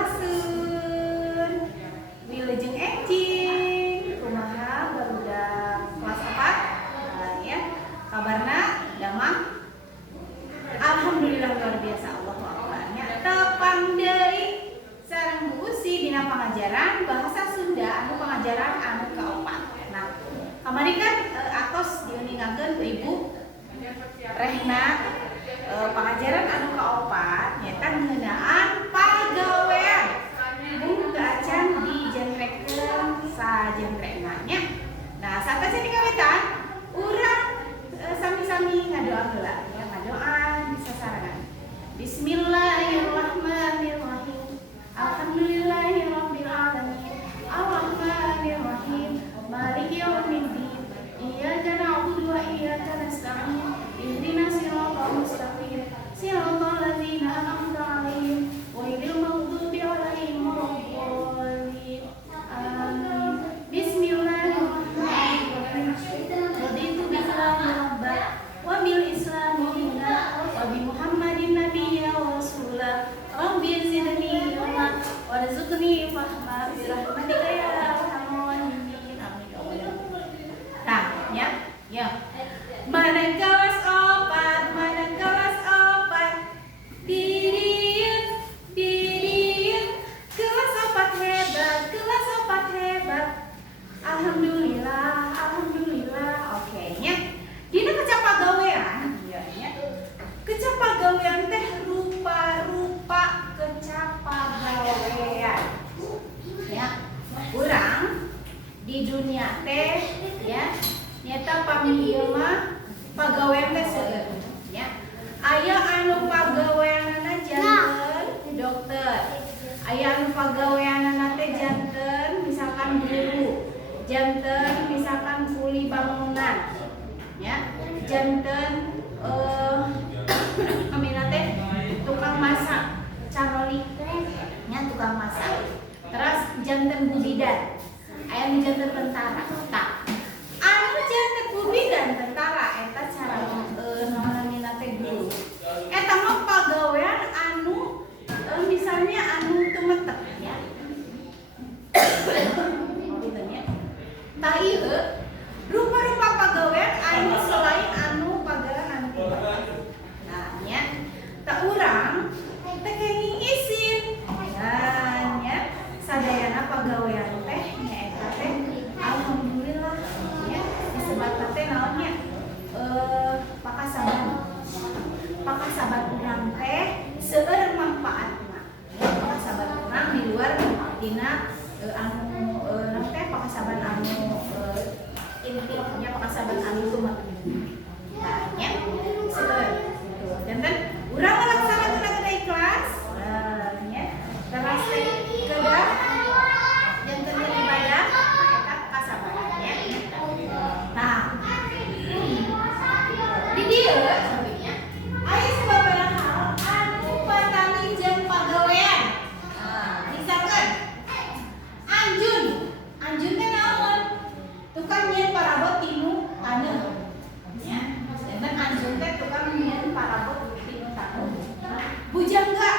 Sasun Wilujeng Enjing kumaha barudak kelas 4 ya kabarna damang alhamdulillah luar biasa Allahu akbar nya tepang deui sareng Bu Usi dina pangajaran bahasa Sunda anu pangajaran anu kaopat. Nah kamari kan atos diuningakeun ku Ibu Rehna pengajaran anu kaopat nyaeta ngeunaan pagawean mun teu acan dijenrekeun sajentrena nya. Nah saat acan dikawetan urang sami-sami ngadoa heula ya ngadoa bisa sarangan. Bismillahirrahmanirrahim. Alhamdulillahirabbil alamin. Arrahmanirrahim. Maliki yaumiddin. Iyyaka na'budu wa iyyaka nasta'in. Ihdinas siratal mustaqim. Siratal ladzina an'amta 'alaihim ghairil maghdubi 'alaihim waladdallin. Amin. Bismillahirrahmanirrahim. Raditu billahi rabban wa bil islami dinan wa bi Muhammadin nabiyyan wa rasulan. Rabbi zidni ilma warzuqni fahma bi rahmatika ya arhamar rahimin. Amin. Nah, ya. Mana kelas 4, mana kelas 4. Diriun, kelas 4 hebat. Alhamdulillah. Oke nya. Dina kecapagawean, ieu nya. Kecapagawean teh rupa-rupa kecapagawean. Ya. Urang di dunia teh ya nyata pami ieu mah pagawean teh seueur ya. Aya anu pagaweanna janten dokter. Aya anu pagaweanna teh janten misalkan guru, janten misalkan kuli bangunan. Ya, janten amina teh tukang masak, canoli nya tukang masak. Terus janten bubidan. Aya nu janten tentara. Tah anu janten bubidan tentara eta cara namina teh guru. Eta mah pagawean anu misalnya anu tumetek ya. Tah ieu rupa-rupa pagawean anu selain anu pagawean anu tumetek. Nah nya tah urang teh kenging isin. Nah nya sadayana pagawean teh nyaeta teh alhamdulillah ya disebut teh naonnya pakasaban urang teh seueur manfaatna. Pakasaban urang di luar dina anu teh pakasaban anu intinya pakasaban anu tumetek. Nah nya seueur gitu. Dan urang ngalaksanakeun kada ikhlas nya terus teh kedah janten ibadah eta kasabarannya. Nah di dieu sabinya aya sababaraha hal anu patami jeung pagawean. Misalkan anjun teh naon? Tukang nyieun parabot tinu taneuh. Ya, dan anjun teh tukang nyieun parabot tinu taneuh. Bujangga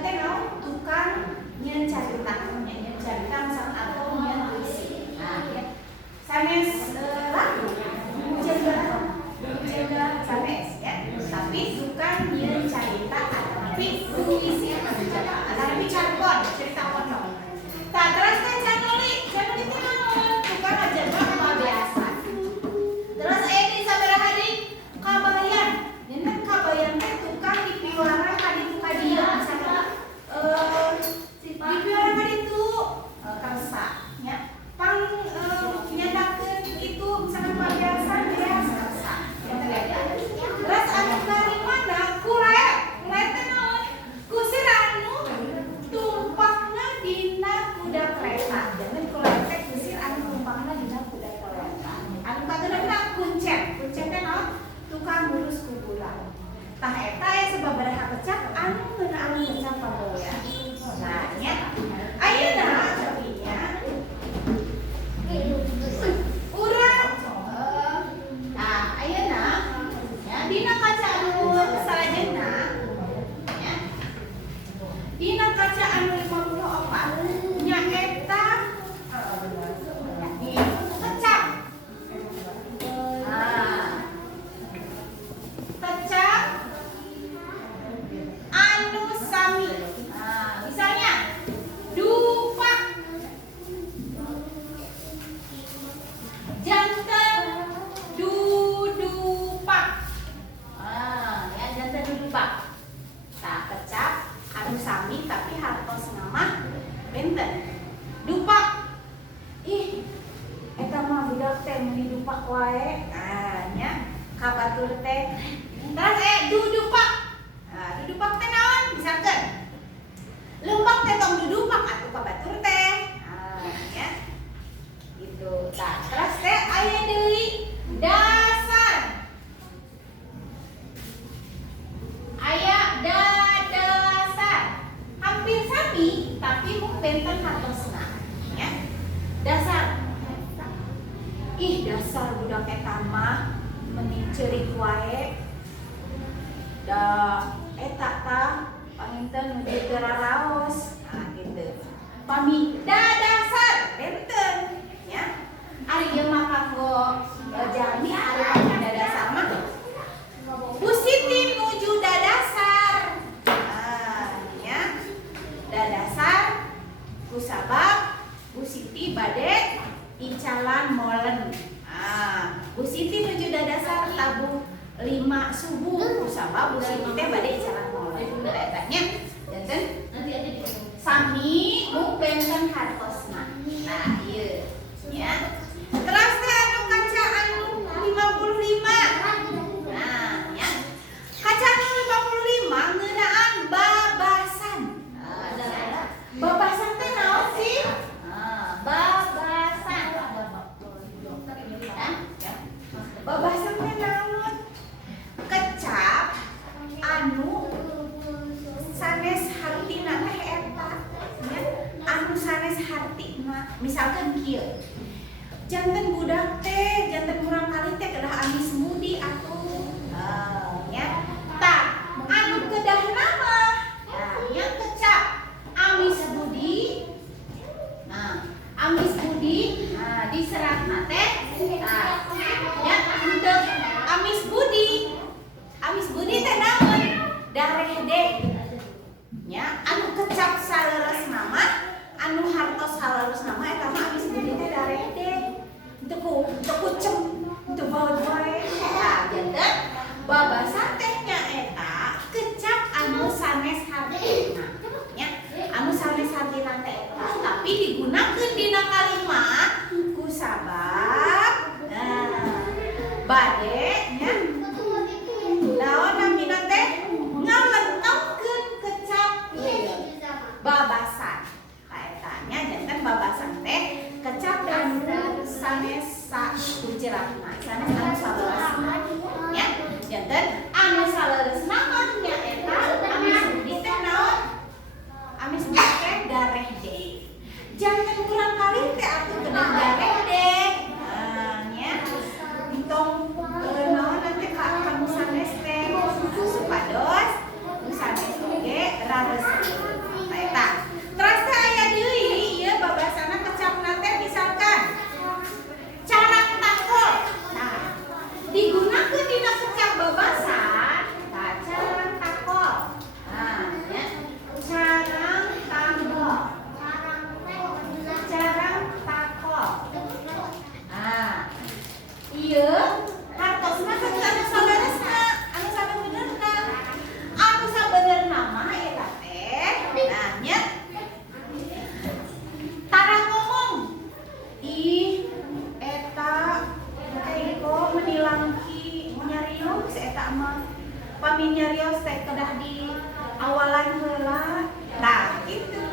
teh naon? Tukang nyieun carita, nyieun carita misalkan atau nyieun puisi. Nah, ya. Sanes lagu bujangga sanes ya. Tapi tukang nyieun carita tapi puisi tapi carpon, cerita pondok. Tah terus teh canoli teh naon? Tukang ajarna pamabeasan. Terus aya di sabaraha deui kabayan. Dinten kabayan teh tukang dipiwara ka ditu ka dieu misalkan dipiwara ka ditu karsa nya. Pang nyadakeun kitu misalkan pamabeasan beas karsa. Terus anu karimana kule dupak. Tah kecap anu sami tapi hartos nama benten. Dupak. Ih, eta mah budak teh meuni dupak wae. Nah, nya kabatur teh. Terus dudupak. Nah, dudupak teh naon? Misalkan lembak teh tong dudupak atuh kabatur teh. Nah, ya. Gitu. Tah, terus teh aya deui dasar. Aya dasar. Hampir sami tapi mung benten hartosna. Ya. Dasar. Ih, dasar budak eta mah mending ceurik wae. Da eta tah panginten nuju teu raraos. Nah, gitu. Pami dasar benten ya. Ari ieu mah kanggo jalmi ari pami dadasar mah. Bu Siti nuju dadasar. Nah, ya. Dadasar kusabab Bu Siti bade icalan molen. Bu Siti nuju dadasar tabuh 5 subuh kusabab Bu Siti teh bade icalan molen. Eta nya janten sami mung benten hartosna. Nah, ieu nya. Terus teh anu kaca anu 55. Nah, nya. Kaca anu 55 ngeunaan babasan. Babasan teh naon sih? Babasan. Babasan teh naon? Kecap anu sanes hartina teh eta nya, anu sanes hartina. Misalkan kieu. Janten budak teh, janten urang kali teh kedah amis budi atuh. Ya. Tah, anu kedahna mah nya kecap amis budi. Nah, amis budi, nah diseratna teh nah ya untuk amis budi. Amis budi teh naon? Darehde. Ya, anu kecap saleres nama, anu hartos saleres nama eta mah amis budi teh darehde. Teu kucem, teu baut wae. Nah, janten babasan teh nya eta kecap anu sanes hartina. Ya, anu sanes hartina teh eta tapi digunakeun dina kalimat kusabab bade nya naon namina teh ngalentongkeun kecap babasan. Eta nya janten babasan teh kecap anu sanes sajeratna, sanes anu saleresna. Ya, janten anu saleresna mah nya eta amis budi teh naon? Amis budi teh darehde. Janten kurang kali teh atuh kedah darehde. Nya tong naon nanti kamu sanes teh supados sanes oge raresmi. Eta. Terus teh aya deui ieu babasana kecapna teh misalkan carang takol. Nah, digunakeun dina kecap babasan, nah carang takol. Nah, ya. Carang takol. Carang takol. Nah, ieu hartosna teh anu saberesna, anu sabenerna. Anu sabenerna mah eta teh nah nya tarang ngomong. Ih, eta teko menilangki nyarios eta mah pami nyarios teh kedah di awalan heula. Nah, gitu.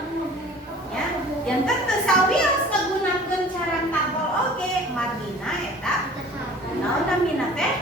Ya, janten teu sawios ngagunakeun carang takol oge margina eta naon namina teh